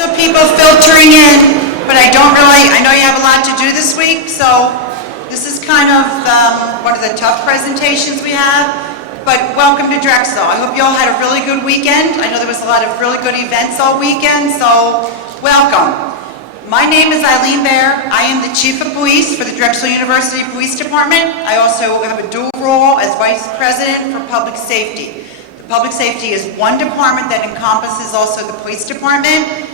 Still people filtering in, but I know you have a lot to do this week, so this is kind of one of the tough presentations we have, but welcome to Drexel. I hope you all had a really good weekend. I know there was a lot of really good events all weekend, so welcome. My name is Eileen Baer. I am the Chief of Police for the Drexel University Police Department. I also have a dual role as Vice President for Public Safety. The Public Safety is one department that encompasses also the Police Department.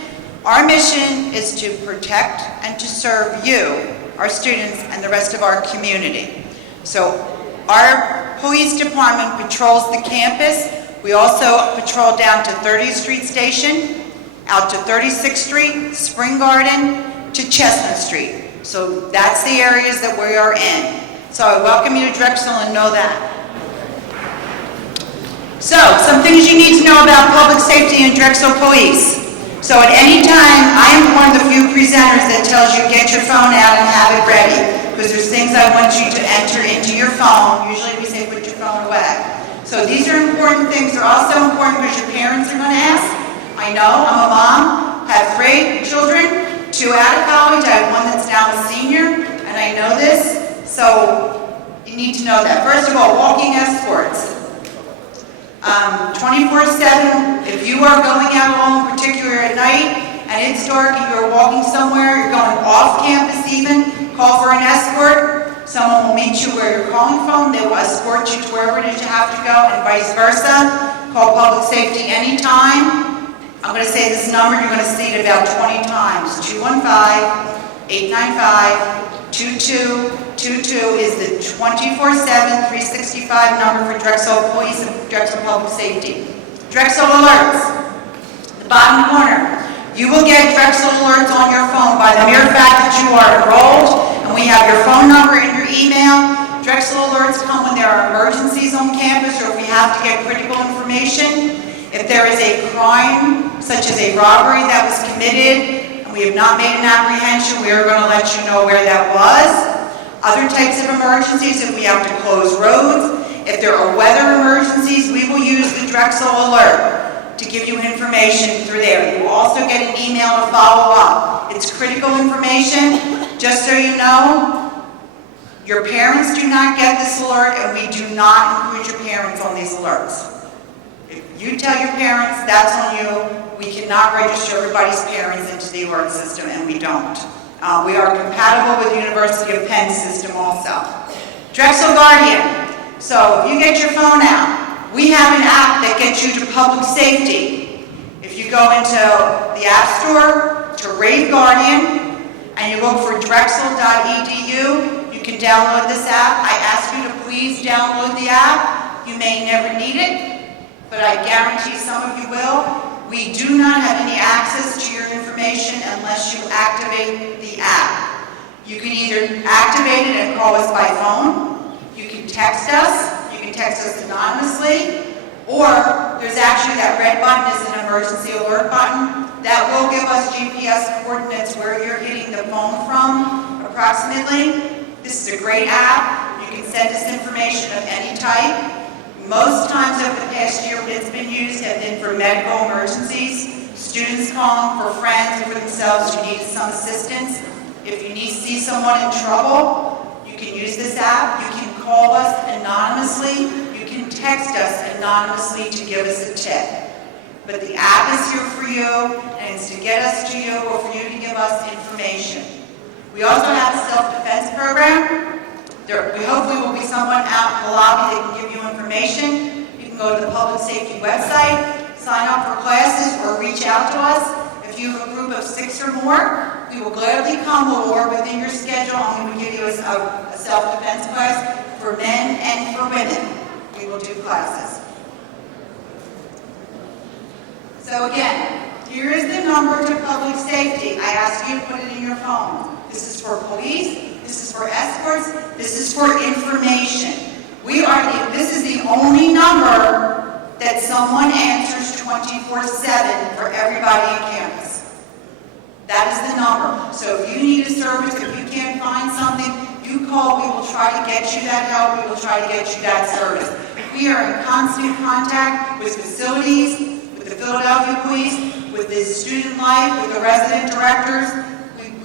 Our mission is to protect and to serve you, our students, and the rest of our community. So our police department patrols the campus. We also patrol down to 30th Street Station, out to 36th Street, Spring Garden, to Chestnut Street. So that's the areas that we are in. So I welcome you to Drexel and know that. So, some things you need to know about public safety and Drexel Police. So at any time, I am one of the few presenters that tells you get your phone out and have it ready, because there's things I want you to enter into your phone. Usually we say put your phone away. So these are important things. They're also important because your parents are going to ask. I know, I'm a mom, have 3 children, 2 out of college. I have one that's now a senior, and I know this. So you need to know that. First of all, walking escorts. 24/7, if you are going out alone, particularly at night, and it's dark and you're walking somewhere, you're going off campus even, call for an escort. Someone will meet you where you're calling from. They will escort you to wherever it is you have to go, and vice versa. Call public safety anytime. I'm going to say this number, you're going to see it about 20 times. 215-895-2222 is the 24/7, 365 number for Drexel Police and Drexel Public Safety. Drexel Alerts, the bottom corner. You will get Drexel Alerts on your phone by the mere fact that you are enrolled, and we have your phone number and your email. Drexel Alerts come when there are emergencies on campus or if we have to get critical information. If there is a crime, such as a robbery that was committed, and we have not made an apprehension, we are going to let you know where that was. Other types of emergencies, if we have to close roads, if there are weather emergencies, we will use the Drexel Alert to give you information through there. You will also get an email to follow up. It's critical information. Just so you know, your parents do not get this alert, and we do not include your parents on these alerts. If you tell your parents, that's on you. We cannot register everybody's parents into the alert system, and we don't. We are compatible with the University of Penn system also. Drexel Guardian. So if you get your phone out, we have an app that gets you to public safety. If you go into the App Store to Rave Guardian and you look for drexel.edu, you can download this app. I ask you to please download the app. You may never need it, but I guarantee some of you will. We do not have any access to your information unless you activate the app. You can either activate it and call us by phone. You can text us. You can text us anonymously. Or there's actually that red button is an emergency alert button. That will give us GPS coordinates where you're hitting the phone from approximately. This is a great app. You can send us information of any type. Most times over the past year when it's been used have been for medical emergencies, students calling for friends or for themselves who need some assistance. If you need to see someone in trouble, you can use this app. You can call us anonymously. You can text us anonymously to give us a tip. But the app is here for you, and it's to get us to you or for you to give us information. We also have a self-defense program. There hopefully will be someone out in the lobby that can give you information. You can go to the public safety website, sign up for classes, or reach out to us. If you have a group of 6 or more, we will gladly come or within your schedule, and we will give you a self-defense class for men and for women. We will do classes. So again, here is the number to public safety. I ask you to put it in your phone. This is for police. This is for escorts. This is for information. This is the only number that someone answers 24/7 for everybody on campus. That is the number. So if you need a service, if you can't find something, you call. We will try to get you that help. We will try to get you that service. We are in constant contact with facilities, with the Philadelphia Police, with the student life, with the resident directors,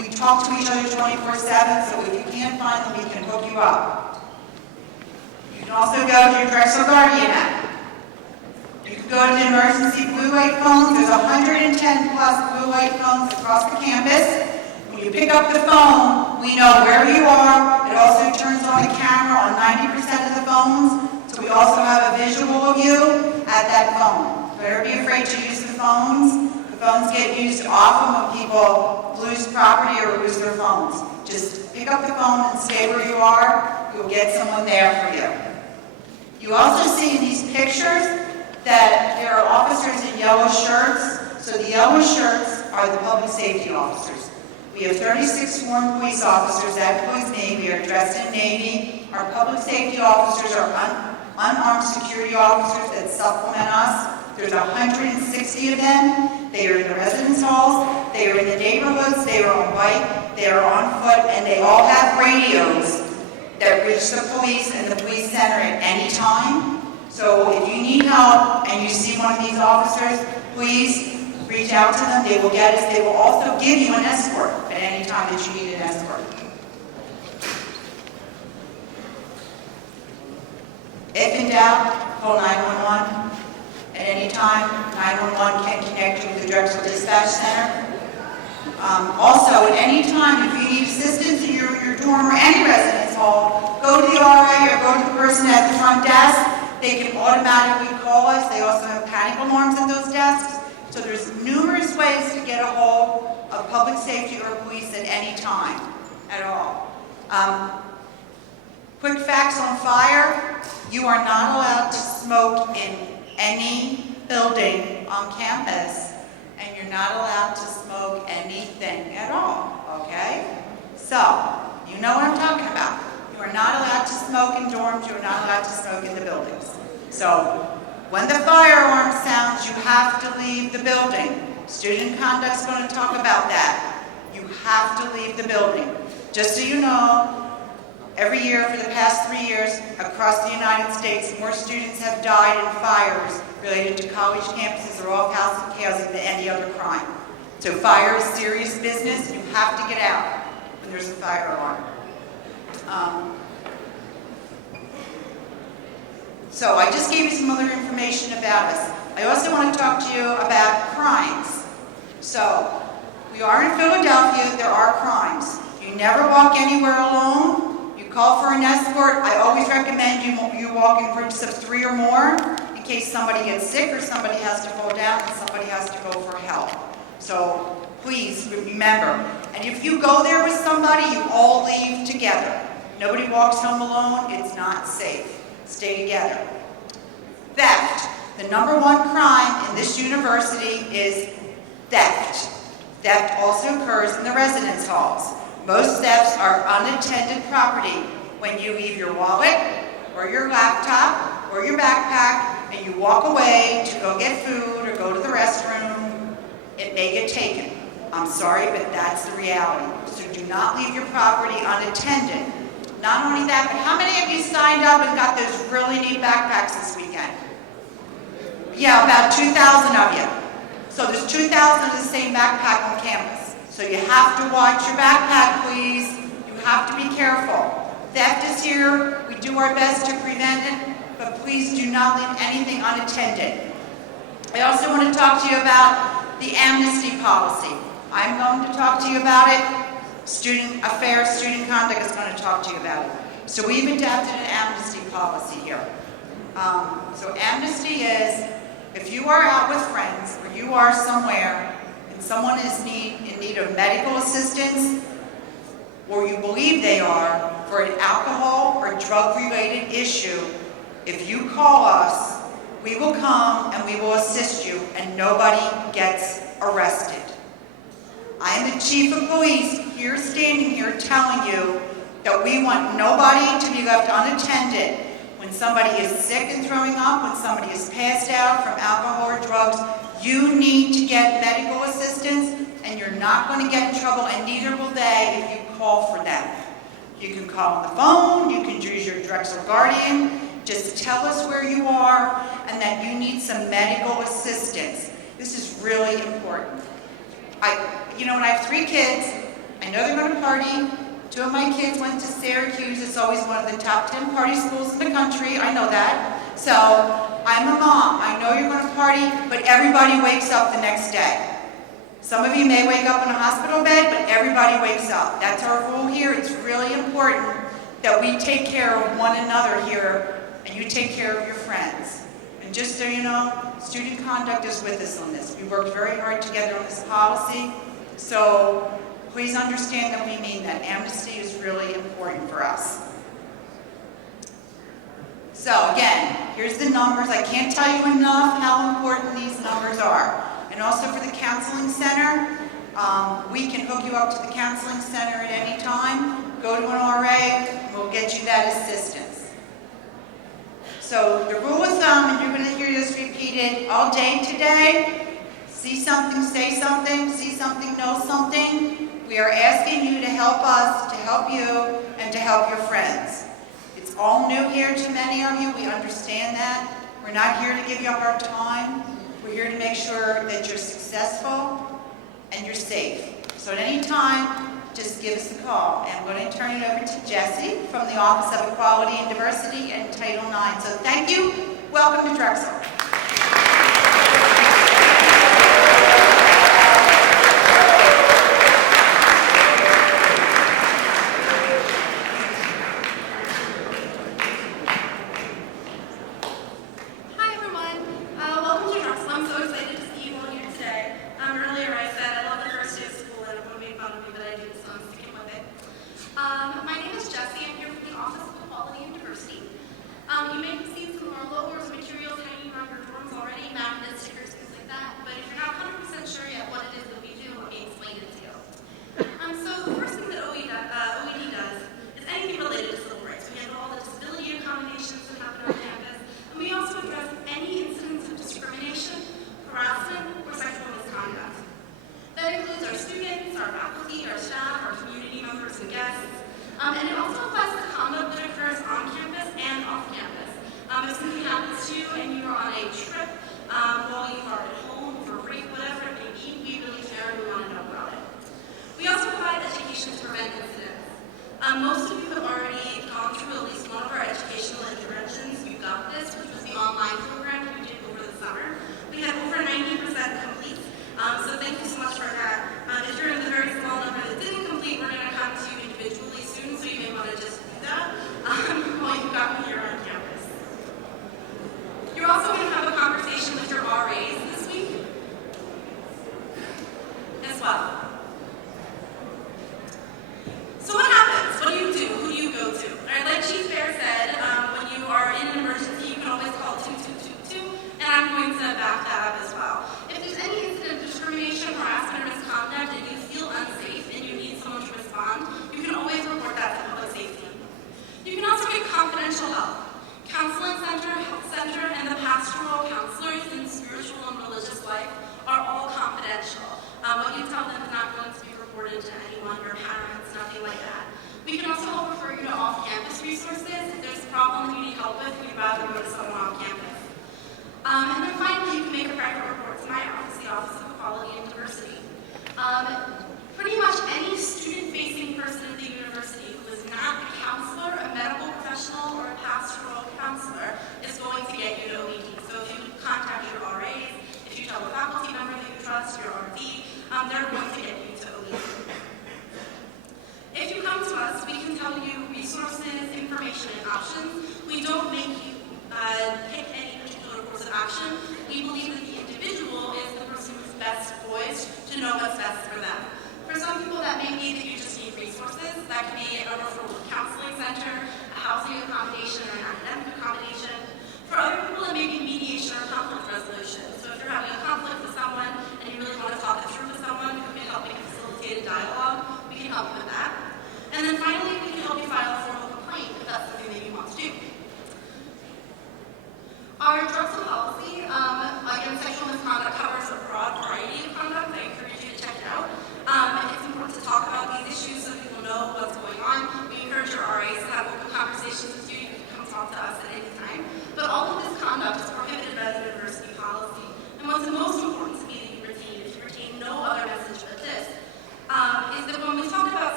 we talk to each other 24/7, so if you can't find them, we can hook you up. You can also go to your Drexel Guardian app. You can go to the emergency blue light phones. There's 110 plus blue light phones across the campus. When you pick up the phone, we know where you are. It also turns on the camera on 90% of the phones, so we also have a visual of you at that phone. Better be afraid to use the phones. The phones get used often when people lose property or lose their phones. Just pick up the phone and stay where you are. You'll get someone there for you. You also see in these pictures that there are officers in yellow shirts. So the yellow shirts are the public safety officers. We have 36 sworn police officers. That includes me. We are dressed in Navy. Our public safety officers are unarmed security officers that supplement us. There's 160 of them. They are in the residence halls. They are in the neighborhoods. They are on bike. They are on foot. And they all have radios that reach the police and the police center at any time. So if you need help and you see one of these officers, please reach out to them. They will get us. They will also give you an escort at any time that you need an escort. If in doubt, call 911. At any time, 911 can connect you with the Drexel Dispatch Center. Also, at any time, if you need assistance in your dorm or any residence hall, go to the RA or go to the person at the front desk. They can automatically call us. They also have panic alarms at those desks. So there's numerous ways to get a hold of public safety or police at any time at all. Quick facts on fire. You are not allowed to smoke in any building on campus, and you're not allowed to smoke anything at all, okay? So, you know what I'm talking about. You are not allowed to smoke in dorms. You are not allowed to smoke in the buildings. So, when the fire alarm sounds, you have to leave the building. Student conduct's going to talk about that. You have to leave the building. Just so you know, every year for the past 3 years across the United States, more students have died in fires related to college campuses or off-house housing than any other crime. So fire is serious business. You have to get out when there's a fire alarm. So I just gave you some other information about us. I also want to talk to you about crimes. So we are in Philadelphia. There are crimes. You never walk anywhere alone. You call for an escort. I always recommend you walk in groups of 3 or more in case somebody gets sick or somebody has to fall down and somebody has to go for help. So please remember. And if you go there with somebody, you all leave together. Nobody walks home alone. It's not safe. Stay together. Theft. The #1 crime in this university is theft. Theft also occurs in the residence halls. Most thefts are unattended property. When you leave your wallet or your laptop or your backpack and you walk away to go get food or go to the restroom, it may get taken. I'm sorry, but that's the reality. So do not leave your property unattended. Not only that, but how many of you signed up and got those really neat backpacks this weekend? Yeah, about 2,000 of you. So there's 2,000 of the same backpack on campus. So you have to watch your backpack, please. You have to be careful. Theft is here. We do our best to prevent it, but please do not leave anything unattended. I also want to talk to you about the Amnesty Policy. I'm going to talk to you about it. Student affairs, student conduct is going to talk to you about it. So we've adapted an amnesty policy here. So amnesty is, if you are out with friends or you are somewhere and someone is in need of medical assistance, or you believe they are, for an alcohol or drug-related issue, if you call us, we will come and we will assist you and nobody gets arrested. I am the chief of police here standing here telling you that we want nobody to be left unattended. When somebody is sick and throwing up, when somebody is passed out from alcohol or drugs, you need to get medical assistance and you're not going to get in trouble, and neither will they if you call for them. You can call on the phone, you can use your Drexel Guardian, just tell us where you are and that you need some medical assistance. This is really important. When I have 3 kids, I know they're going to party. 2 of my kids went to Syracuse. It's always one of the top 10 party schools in the country. I know that. So I'm a mom. I know you're going to party, but everybody wakes up the next day. Some of you may wake up in a hospital bed, but everybody wakes up. That's our rule here. It's really important that we take care of one another here, and you take care of your friends. And just so you know, student conduct is with us on this. We worked very hard together on this policy, so please understand that we mean that. Amnesty is really important for us. So again, here's the numbers. I can't tell you enough how important these numbers are. And also for the counseling center, we can hook you up to the counseling center at any time. Go to an RA, and we'll get you that assistance. So the rule of thumb, and you're going to hear this repeated all day today, see something, say something, see something, know something. We are asking you to help us, to help you, and to help your friends. It's all new here to many of you. We understand that. We're not here to give you up our time. We're here to make sure that you're successful and you're safe. So at any time, just give us a call. And I'm going to turn it over to Jessie from the Office of Equality and Diversity and Title IX. So thank you. Welcome to Drexel. My name is Jessie. I'm here from the Office of Equality and Diversity. You may have seen some of our logos and materials hanging around your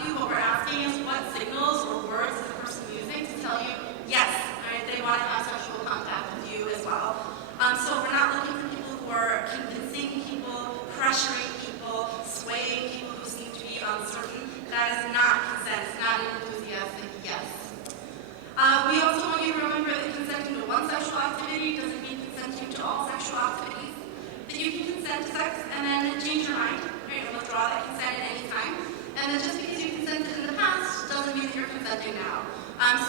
ask you, what we're asking is what signals or words is the person using to tell you, yes, right, they want to have sexual contact with you as well. So we're not looking for people who are convincing people, pressuring people, swaying people who seem to be uncertain. That is not consent. It's not an enthusiastic yes. We also want you to remember that consenting to one sexual activity doesn't mean consenting to all sexual activities. That you can consent to sex and then change your mind, right, and withdraw that consent at any time. And that just because you consented in the past doesn't mean that you're consenting now.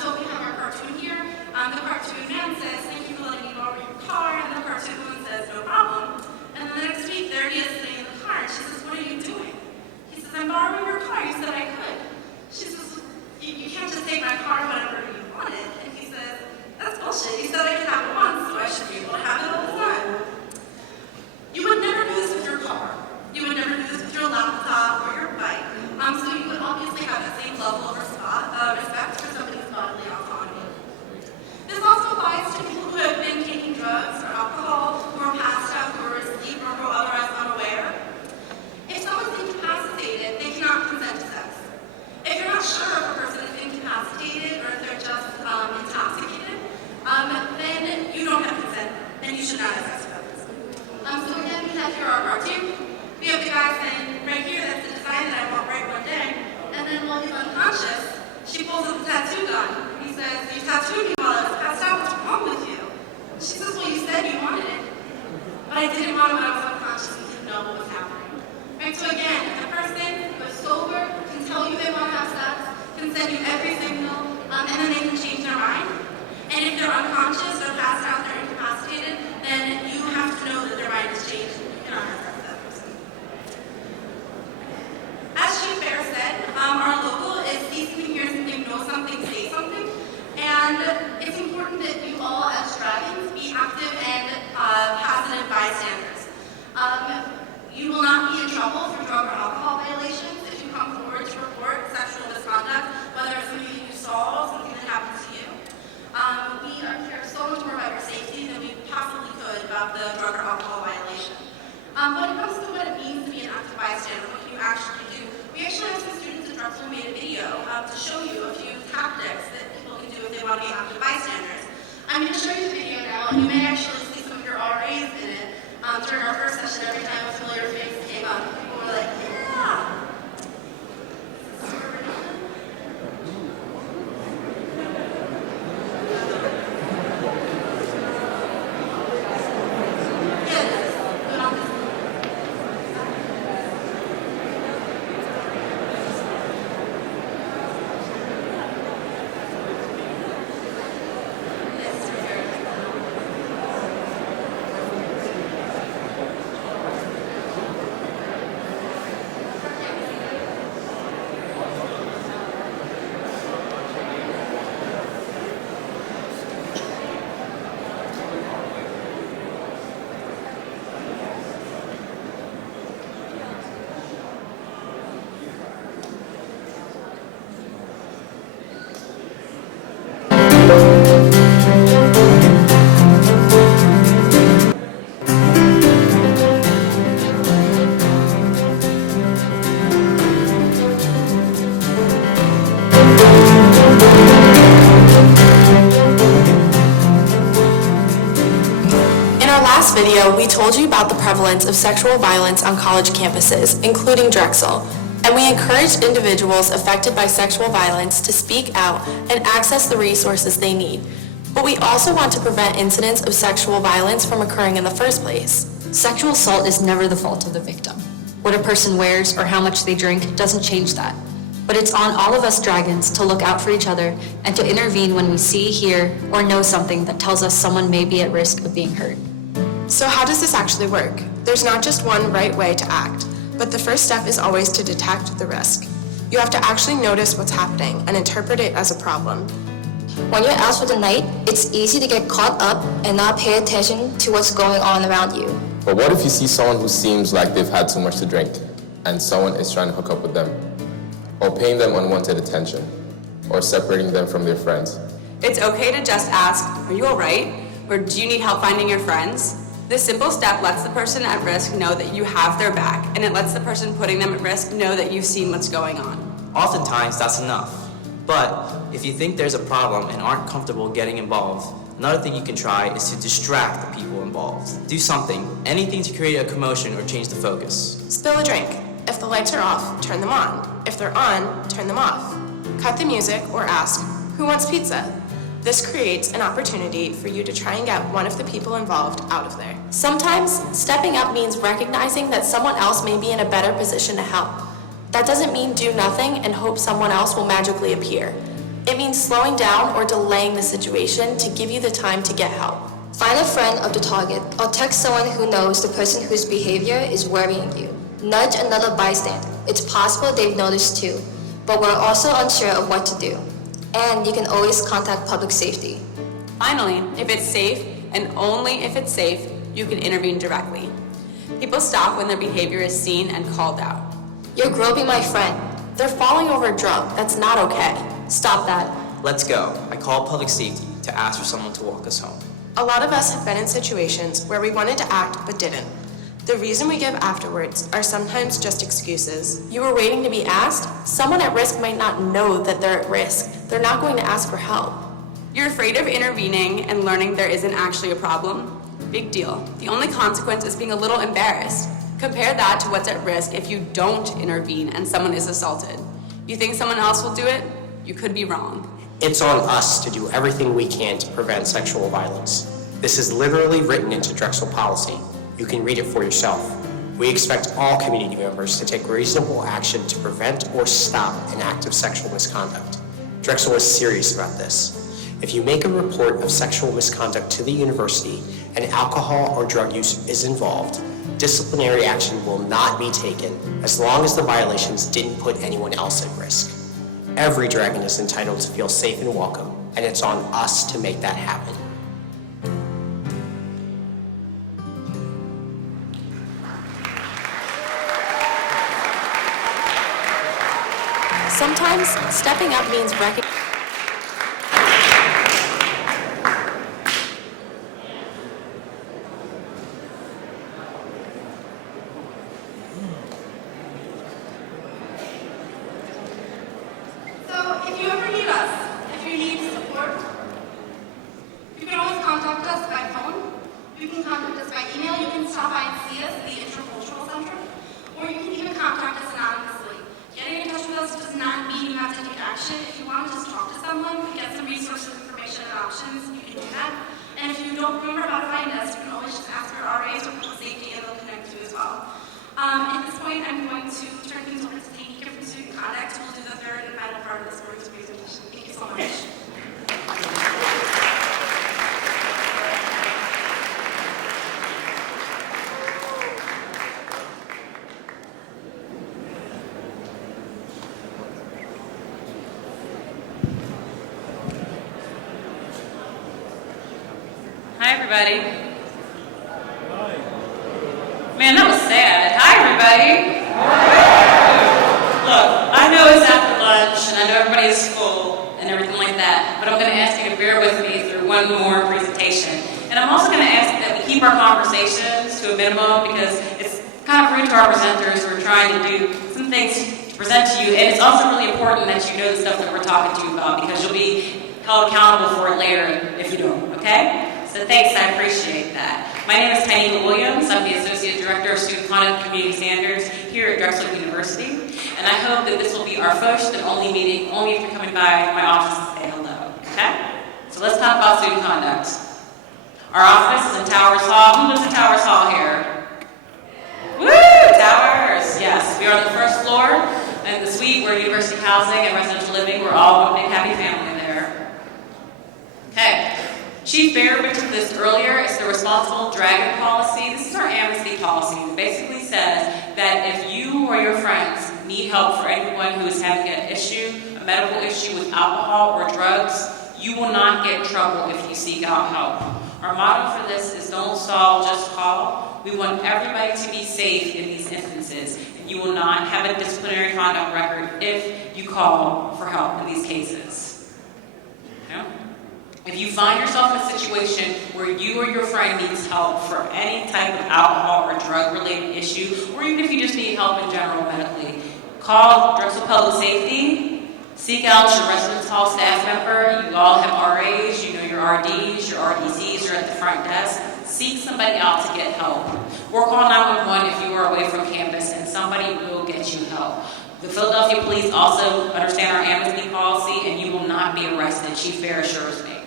So we have our cartoon here. The cartoon man says, "Thank you for letting me borrow your car," and the cartoon woman says, "No problem." And then the next week, there he is sitting in the car, and she says, "What are you doing?" He says, "I'm borrowing your car. You said I could." She says, you can't just take my car whenever you want it." And he says, "That's bullshit. You said I could have it once, so I should be able to have it all the time." You would never do this with your car. You would never do this with your laptop or your bike. So you would obviously have the same level of respect for somebody's bodily autonomy. This also applies to people who have been taking drugs or alcohol, who are passed out, who are asleep, or who are otherwise unaware. If someone's incapacitated, they cannot consent to sex. If you're not sure if a person is incapacitated or if they're just intoxicated, then you don't have consent, and you should not have sex with others. So again, we have here our cartoon. We have the guy saying right here, that's the design that I want right one day. And then while he's unconscious, she pulls up the tattoo gun. He says, "You tattooed me while I was passed out. What's wrong with you?" She says, "Well, you said you wanted it, but I didn't want it when I was unconscious and didn't know what was happening." Right? So again, if the person who is sober can tell you they want to have sex, can send you every signal, and then they can change their mind. And if they're unconscious or passed out, they're incapacitated, then you have to know that their mind has changed and you cannot have sex with that person. As Chief Bear said, our local is see something, hear something, know something, say something. And it's important that you all as dragons be active and positive bystanders. You will not be in trouble for drug or alcohol violations if you come forward to report sexual misconduct, whether it's something that you saw or something that happened to you. We care so much more about your safety than we possibly could about the drug or alcohol violation. When it comes to what it means to be an active bystander, what you actually do, we actually have some students at Drexel who made a video to show you a few tactics that people can do if they want to be active bystanders. I'm going to show you the video now, and you may actually see some of your RAs in it. During our first session, every time a familiar face came up, people were like, "Yeah!" Video, we told you about the prevalence of sexual violence on college campuses, including Drexel, and we encouraged individuals affected by sexual violence to speak out and access the resources they need. But we also want to prevent incidents of sexual violence from occurring in the first place. Sexual assault is never the fault of the victim. What a person wears or how much they drink doesn't change that. But it's on all of us dragons to look out for each other and to intervene when we see, hear, or know something that tells us someone may be at risk of being hurt. So how does this actually work? There's not just one right way to act, but the first step is always to detect the risk. You have to actually notice what's happening and interpret it as a problem. When you're out for the night, it's easy to get caught up and not pay attention to what's going on around you. But what if you see someone who seems like they've had too much to drink and someone is trying to hook up with them, or paying them unwanted attention, or separating them from their friends? It's okay to just ask, "Are you all right?" Or "Do you need help finding your friends?" This simple step lets the person at risk know that you have their back, and it lets the person putting them at risk know that you've seen what's going on. Oftentimes, that's enough. But if you think there's a problem and aren't comfortable getting involved, another thing you can try is to distract the people involved. Do something, anything to create a commotion or change the focus. Spill a drink. If the lights are off, turn them on. If they're on, turn them off. Cut the music or ask, who wants pizza? This creates an opportunity for you to try and get one of the people involved out of there. Sometimes, stepping up means recognizing that someone else may be in a better position to help. That doesn't mean do nothing and hope someone else will magically appear. It means slowing down or delaying the situation to give you the time to get help. Find a friend of the target or text someone who knows the person whose behavior is worrying you. Nudge another bystander. It's possible they've noticed too, but we're also unsure of what to do. And you can always contact public safety. Finally, if it's safe, and only if it's safe, you can intervene directly. People stop when their behavior is seen and called out. You're groping my friend. They're falling over drunk. That's not okay. Stop that. Let's go. I called public safety to ask for someone to walk us home. A lot of us have been in situations where we wanted to act but didn't. The reason we give afterwards are sometimes just excuses. You were waiting to be asked? Someone at risk might not know that they're at risk. They're not going to ask for help. You're afraid of intervening and learning there isn't actually a problem? Big deal. The only consequence is being a little embarrassed. Compare that to what's at risk if you don't intervene and someone is assaulted. You think someone else will do it? You could be wrong. It's on us to do everything we can to prevent sexual violence. This is literally written into Drexel policy. You can read it for yourself. We expect all community members to take reasonable action to prevent or stop an act of sexual misconduct. Drexel is serious about this. If you make a report of sexual misconduct to the university and alcohol or drug use is involved, disciplinary action will not be taken as long as the violations didn't put anyone else at risk. Every dragon is entitled to feel safe and welcome, and it's on us to make that happen. Sometimes, stepping up means recognizing. So if you ever need us, if you need support, you can always contact us by phone. You can contact us by email. You can stop by and see us at the Intercultural Center. Or you can even contact us anonymously. Getting in touch with us does not mean you have to take action. If you want to just talk to someone, get some resources, information, and options, you can do that. And if you don't remember how to find us, you can always just ask your RAs or public safety and they'll connect you as well. At this point, I'm going to turn things over to Tanita from Student Conduct, who will do the third and final part of this morning's presentation. Thank you so much. Hi, everybody. Man, that was sad. Hi, everybody. Look, I know it's after lunch, and I know everybody's full and everything like that, but I'm going to ask you to bear with me through one more presentation. And I'm also going to ask that we keep our conversations to a minimum because it's kind of rude to our presenters who are trying to do some things to present to you, and it's also really important that you know the stuff that we're talking to you about because you'll be held accountable for it later if you don't, okay? So thanks, I appreciate that. My name is Tanita Williams. I'm the Associate Director of Student Conduct and Community Standards here at Drexel University. And I hope that this will be our first and only meeting, only if you're coming by my office to say hello, okay? So let's talk about student conduct. Our office is in Towers Hall. Who lives in Towers Hall here? Woo, Towers, yes. We are on the first floor, and the suite where university housing and residential living, we're all one big happy family there. Okay. Chief Bear mentioned this earlier. It's the responsible dragon policy. This is our amnesty policy. It basically says that if you or your friends need help for anyone who is having an issue, a medical issue with alcohol or drugs, you will not get in trouble if you seek out help. Our motto for this is don't stall, just call. We want everybody to be safe in these instances. And you will not have a disciplinary conduct record if you call for help in these cases. Okay? If you find yourself in a situation where you or your friend needs help for any type of alcohol or drug-related issue, or even if you just need help in general medically, call Call Drexel Public Safety. Seek out your residence hall staff member. You all have RAs, you know your RDs, your RDCs are at the front desk. Seek somebody out to get help. Or call 911 if you are away from campus, and somebody will get you help. The Philadelphia Police also understand our amnesty policy, and you will not be arrested. Chief Bear assures me.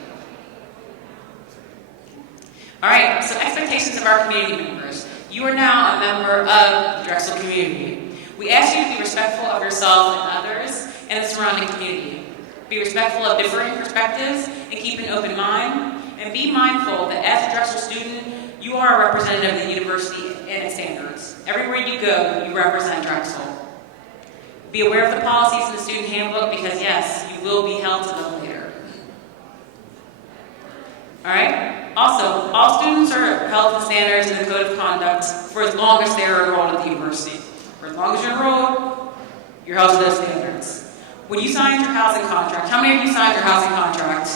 All right, so expectations of our community members. You are now a member of the Drexel community. We ask you to be respectful of yourself and others and the surrounding community. Be respectful of differing perspectives and keep an open mind. And be mindful that as a Drexel student, you are a representative of the university and its standards. Everywhere you go, you represent Drexel. Be aware of the policies in the student handbook because yes, you will be held to them later. All right? Also, all students are held to standards in the code of conduct for as long as they are enrolled at the university. For as long as you're enrolled, you're held to those standards. When you signed your housing contract, how many of you signed your housing contract?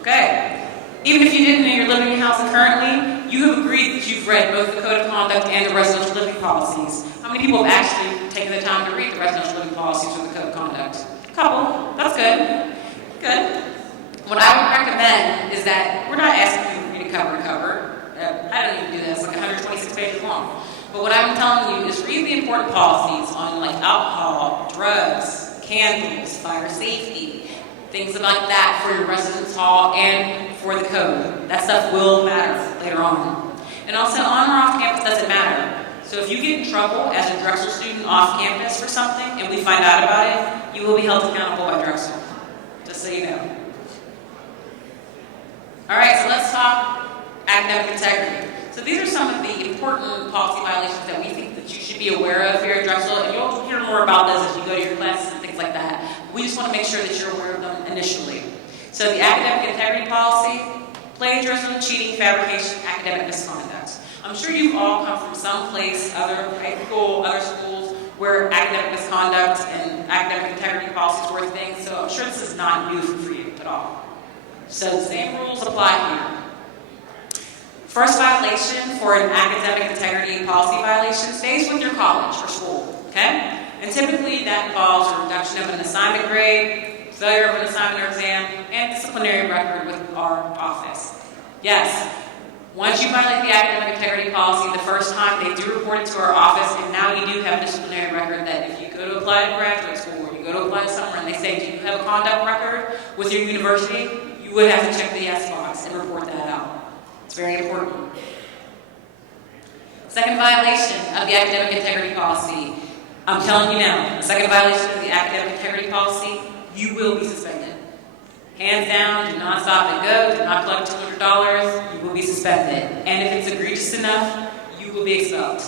Okay. Even if you didn't and you're living in housing currently, you have agreed that you've read both the code of conduct and the residential living policies. How many people have actually taken the time to read the residential living policies or the code of conduct? A couple. That's good. Good. What I would recommend is that we're not asking you to read it cover to cover. I don't even do that. It's like 126 pages long. But what I'm telling you is read the important policies on like alcohol, drugs, candles, fire safety, things like that for your residence hall and for the code. That stuff will matter later on. And also on or off campus doesn't matter. So if you get in trouble as a Drexel student off campus for something and we find out about it, you will be held accountable by Drexel. Just so you know. All right, so let's talk academic integrity. So these are some of the important policy violations that we think that you should be aware of here at Drexel, and you'll hear more about those as you go to your classes and things like that. We just want to make sure that you're aware of them initially. So the academic integrity policy, plagiarism, cheating, fabrication, academic misconduct. I'm sure you've all come from some place, other high school, other schools, where academic misconduct and academic integrity policies were things, so I'm sure this is not new for you at all. So the same rules apply here. First violation for an academic integrity policy violation stays with your college or school, okay? And typically that involves a reduction of an assignment grade, failure of an assignment or exam, and disciplinary record with our office. Yes, once you violate the academic integrity policy the first time, they do report it to our office, and now you do have a disciplinary record that if you go to apply to graduate school or you go to apply to summer and they say, do you have a conduct record with your university? You would have to check the yes box and report that out. It's very important. Second violation of the academic integrity policy. I'm telling you now, the second violation of the academic integrity policy, you will be suspended. Hands down, do not stop and go, do not collect $200, you will be suspended. And if it's egregious enough, you will be expelled.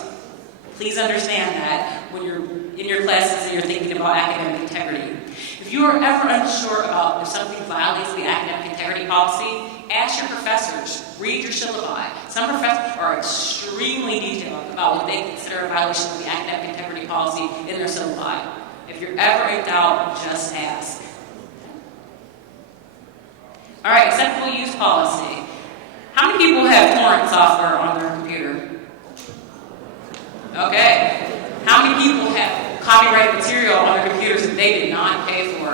Please understand that when you're in your classes and you're thinking about academic integrity. If you are ever unsure about if something violates the academic integrity policy, ask your professors, read your syllabi. Some professors are extremely detailed about what they consider a violation of the academic integrity policy in their syllabi. If you're ever in doubt, just ask. All right, acceptable use policy. How many people have torrent software on their computer? Okay. How many people have copyrighted material on their computers that they did not pay for?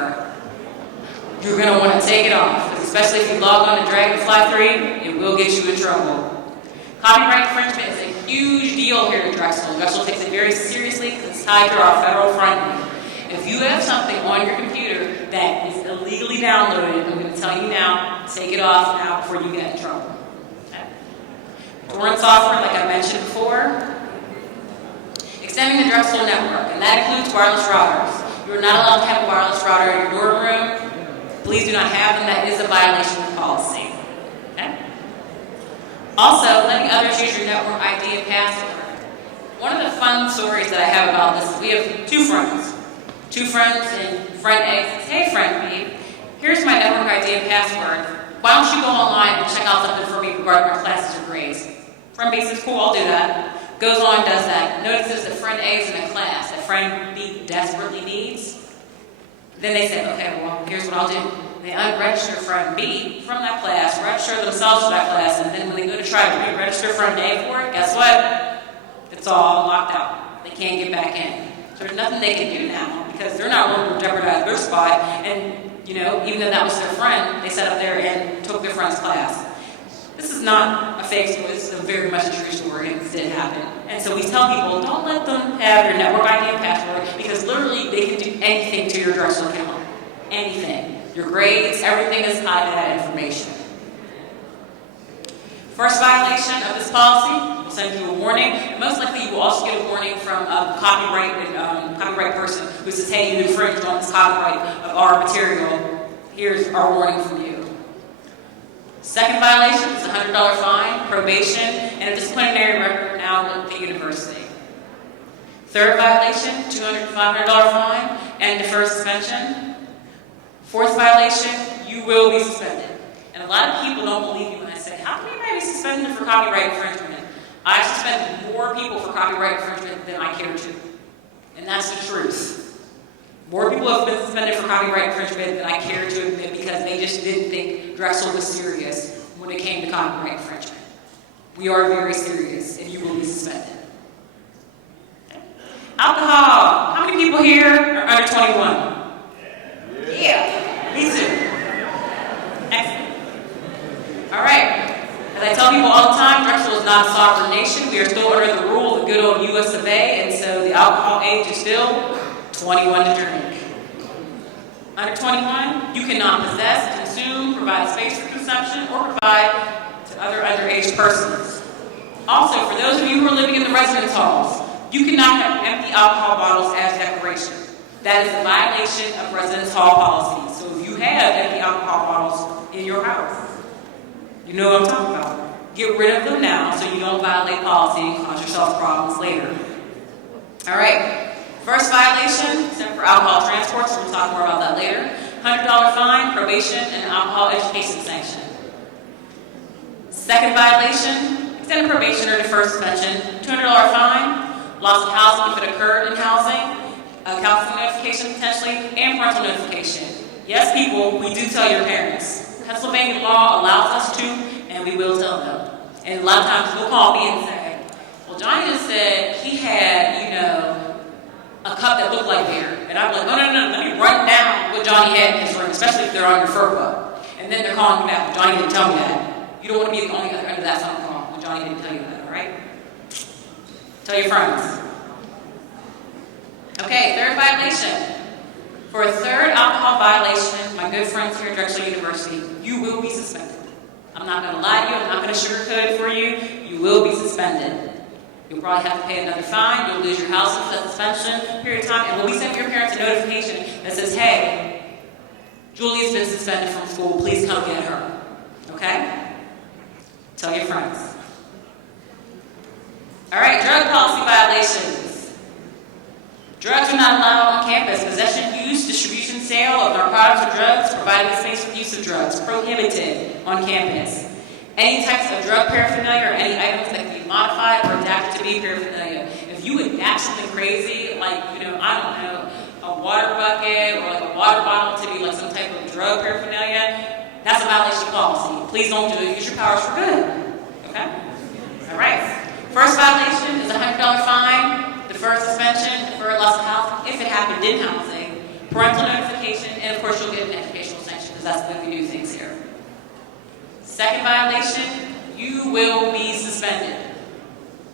You're going to want to take it off, especially if you log on to Dragonfly 3, it will get you in trouble. Copyright infringement is a huge deal here at Drexel. Drexel takes it very seriously because it's tied to our federal funding. If you have something on your computer that is illegally downloaded, I'm going to tell you now, take it off now before you get in trouble. Okay? Torrent software, like I mentioned before. Extending the Drexel network, and that includes wireless routers. You are not allowed to have a wireless router in your dorm room. Please do not have them. That is a violation of policy. Okay? Also, letting others use your network ID and password. One of the fun stories that I have about this is we have two friends. Two friends, and friend A says, hey friend B, here's my network ID and password. Why don't you go online and check out something for me regarding our classes or grades? Friend B says, cool, I'll do that. Goes on, does that. Notices that friend A is in a class that friend B desperately needs. Then they say, okay, well, here's what I'll do. They unregister friend B from that class, register themselves to that class, and then when they go to try to re-register friend A for it, guess what? It's all locked out. They can't get back in. So there's nothing they can do now because they're not willing to jeopardize their spot. And, you know, even though that was their friend, they sat up there and took their friend's class. This is not a fake story. This is a very much a true story, and this did happen. And so we tell people, don't let them have your network ID and password because literally they can do anything to your Drexel account. Anything. Your grades, everything is tied to that information. First violation of this policy will send you a warning. And most likely you will also get a warning from a copyright person who says, hey, you infringed on this copyright of our material. Here's our warning for you. Second violation is a $100 fine, probation, and a disciplinary record now at the university. Third violation, $200 to $500 fine and deferred suspension. Fourth violation, you will be suspended. And a lot of people don't believe me when I say, how can anybody be suspended for copyright infringement? I've suspended more people for copyright infringement than I care to. And that's the truth. More people have been suspended for copyright infringement than I care to admit because they just didn't think Drexel was serious when it came to copyright infringement. We are very serious, and you will be suspended. Okay. Alcohol. How many people here are under 21? Yeah, me too. Excellent. All right. As I tell people all the time, Drexel is not a sovereign nation. We are still under the rule of the good old U.S. of A., and so the alcohol age is still 21 to drink. Under 21, you cannot possess, consume, provide space for consumption, or provide to other underage persons. Also, for those of you who are living in the residence halls, you cannot have empty alcohol bottles as decoration. That is a violation of residence hall policy. So if you have empty alcohol bottles in your house, you know what I'm talking about. Get rid of them now so you don't violate policy and cause yourself problems later. All right. First violation, except for alcohol transport, so we'll talk more about that later. $100 fine, probation, and alcohol education sanction. Second violation, extended probation or deferred suspension, $200 fine, loss of housing if it occurred in housing, counseling notification potentially, and parental notification. Yes, people, we do tell your parents. Pennsylvania law allows us to, and we will tell them. And a lot of times they'll call me and say, well, Johnny just said he had, a cup that looked like beer. And I'm like, no, let me write down what Johnny had in his room, especially if they're on your FERPA. And then they're calling you back, well, Johnny didn't tell me that. You don't want to be the only other end of that phone call when Johnny didn't tell you that, all right? Tell your friends. Okay, third violation. For a third alcohol violation, my good friends here at Drexel University, you will be suspended. I'm not going to lie to you. I'm not going to sugarcoat it for you. You will be suspended. You'll probably have to pay another fine. You'll lose your house for that suspension period of time. And we'll be sending your parents a notification that says, hey, Julie's been suspended from school. Please come get her. Okay? Tell your friends. All right, drug policy violations. Drugs are not allowed on campus. Possession, use, distribution, sale of narcotics or drugs, providing space for use of drugs, prohibited on campus. Any types of drug paraphernalia or any items that can be modified or adapted to be paraphernalia. If you adapt something crazy, like, a water bucket or like a water bottle to be like some type of drug paraphernalia, that's a violation of policy. Please don't do it. Use your powers for good. Okay? All right. First violation is a $100 fine, deferred suspension, deferred loss of housing, if it happened in housing, parental notification, and of course you'll get an educational sanction because that's the way we do things here. Second violation, you will be suspended.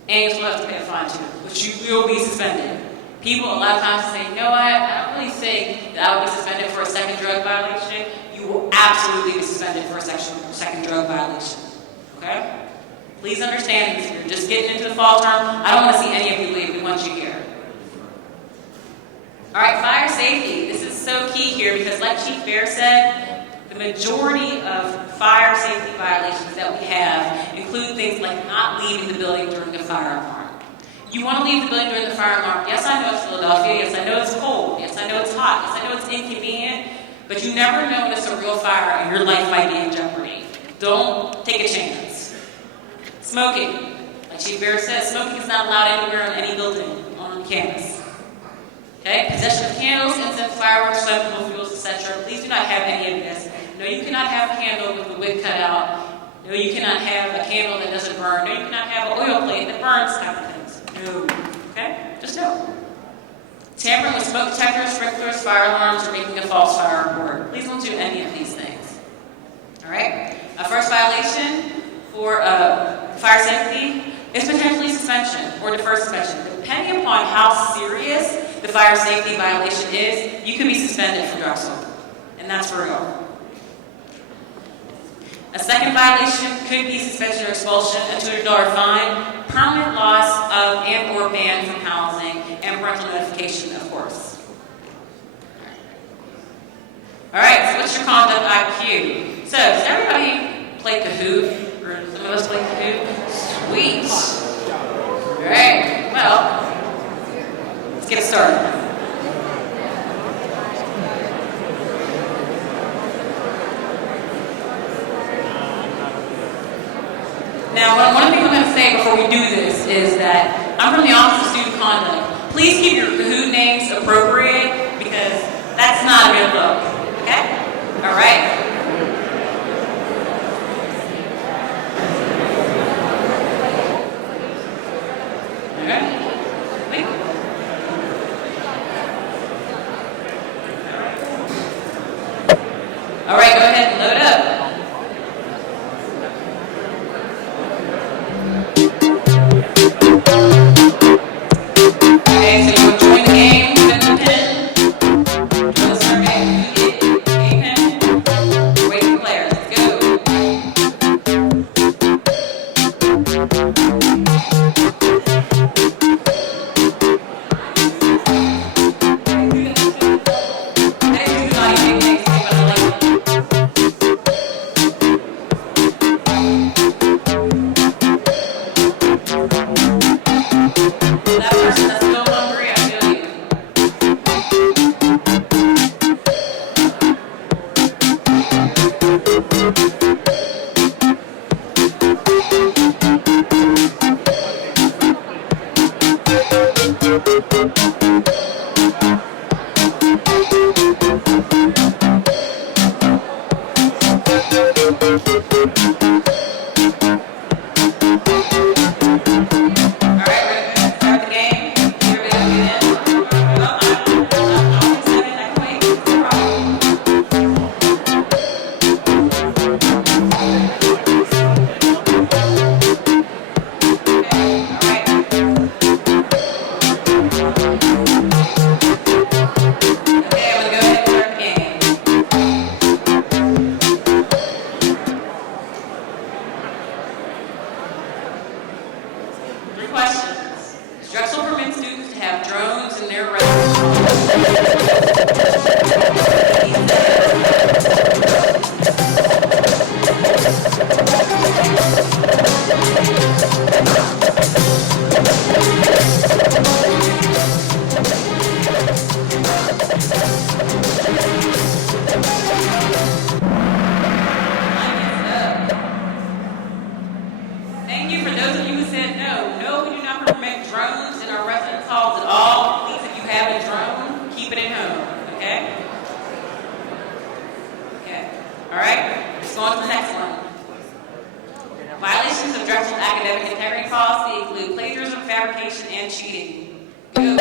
And you'll have to pay a fine too, but you will be suspended. People a lot of times say, you know what, I don't really think that I would be suspended for a second drug violation. You will absolutely be suspended for a second drug violation. Okay? Please understand this. You're just getting into the fall term. I don't want to see any of you leave. We want you here. All right, fire safety. This is so key here because like Chief Bear said, the majority of fire safety violations that we have include things like not leaving the building during a fire alarm. You want to leave the building during the fire alarm. Yes, I know it's Philadelphia. Yes, I know it's cold. Yes, I know it's hot. Yes, I know it's inconvenient. But you never know when it's a real fire and your life might be in jeopardy. Don't take a chance. Smoking. Like Chief Bear says, smoking is not allowed anywhere on any building on campus. Okay? Possession of candles, incense, fireworks, flammable fuels, etc. Please do not have any of this. No, you cannot have a candle with the wick cut out. No, you cannot have a candle that doesn't burn. No, you cannot have an oil plate that burns type of things. No. Okay? Just no. tampering with smoke detectors, sprinklers, fire alarms, or making a false fire report. Please don't do any of these things. All right? A first violation for fire safety is potentially suspension or deferred suspension. Depending upon how serious the fire safety violation is, you can be suspended from Drexel. And that's for real. A second violation could be suspension or expulsion, a $200 fine, permanent loss of and or ban from housing, and parental notification, of course. All right, so what's your conduct IQ? So, does everybody play Kahoot? Or some of us play Kahoot? Sweet. All right, well, let's get it started. Now, one of the things I'm going to say before we do this is that I'm from the Office of Student Conduct. Please keep your Kahoot names appropriate because that's not a good look. Okay? All right? All right, go ahead and load up. Okay, so you join the game, spin the pin, join the survey, you get a pin, wait for players, let's go. That person that's still hungry, I feel you. All right, we're gonna start the game. Everybody get in. Well, I'll second. I can wait. No problem. Okay, all right. Okay, I'm gonna go ahead and start the game. Three questions. Does Drexel permit students to have drones in their residence? Thank you for those of you who said no. No, we do not permit drones in our residence halls at all. Please, if you have a drone, keep it at home, okay? Okay, all right? Let's go on to the next one. Violations of Drexel academic integrity policy include plagiarism, fabrication, and cheating. Go.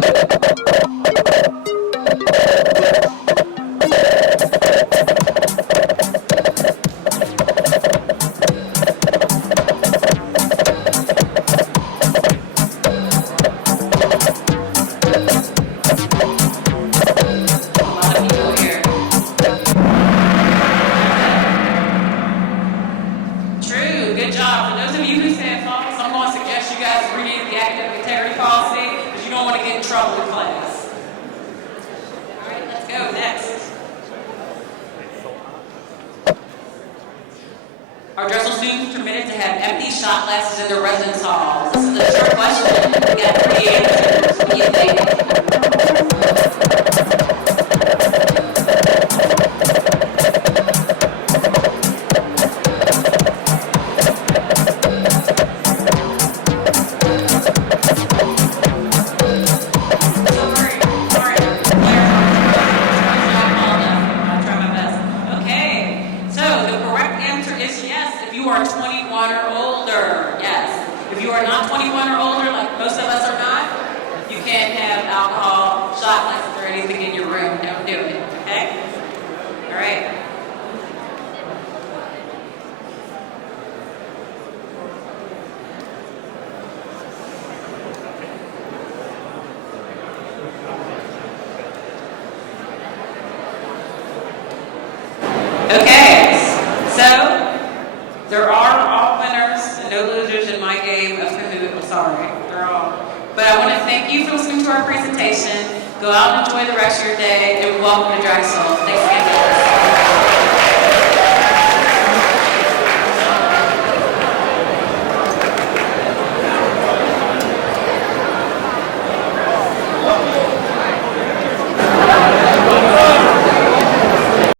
A lot of people here. True, good job. For those of you who said false, I'm going to suggest you guys read the academic integrity policy because you don't want to get in trouble in class. All right, let's go. Next. Are Drexel students permitted to have empty shot glasses in their residence halls? This is a short question. We got 3 answers. What do you think? You are 21 or older, yes. If you are not 21 or older, like most of us are not, you can't have shot glasses or anything in your room. Don't do it, okay? All right. Okay, so there are all winners and no losers in my game of Kahoot. I'm sorry, they're all. But I want to thank you for listening to our presentation. Go out and enjoy the rest of your day, and welcome to Drexel. Thanks again.